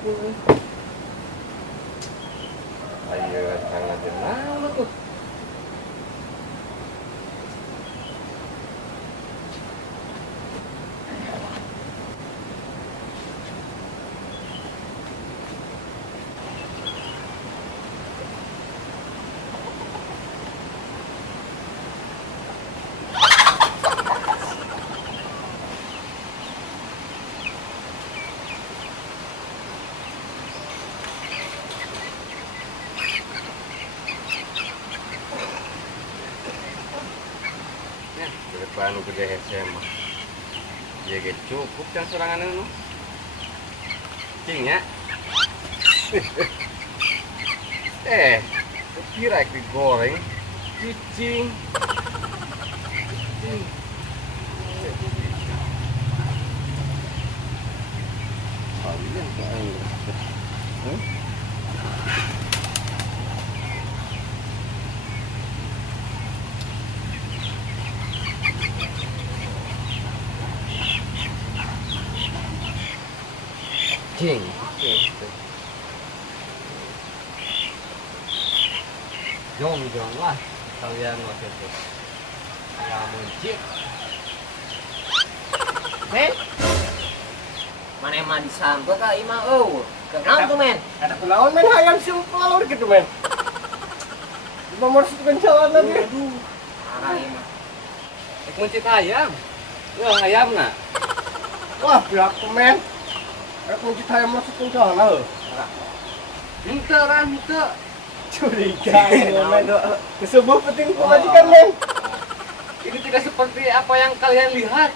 Ayo sangat jenang tuh. Depan gede SMA. Jadi cukup yang serangan itu. Cing ya. Kira digoreng. Cicing. Kalian kok Cing. Jong lah kalian waktu itu. Ya muncul. Mana emang disambut kak Ima kenal tuh men. Ada kulawan men hayam simpel gitu men. Nomor kencalan lagi. Aduh, parah Ima. Muncul ayam. Wah ayam nak. Wah pihak men. Aku kunci hayam masuk kencalan loh. Ente. Curiga men. Kesubuh penting pemajikan men. Ini tidak seperti apa yang kalian lihat.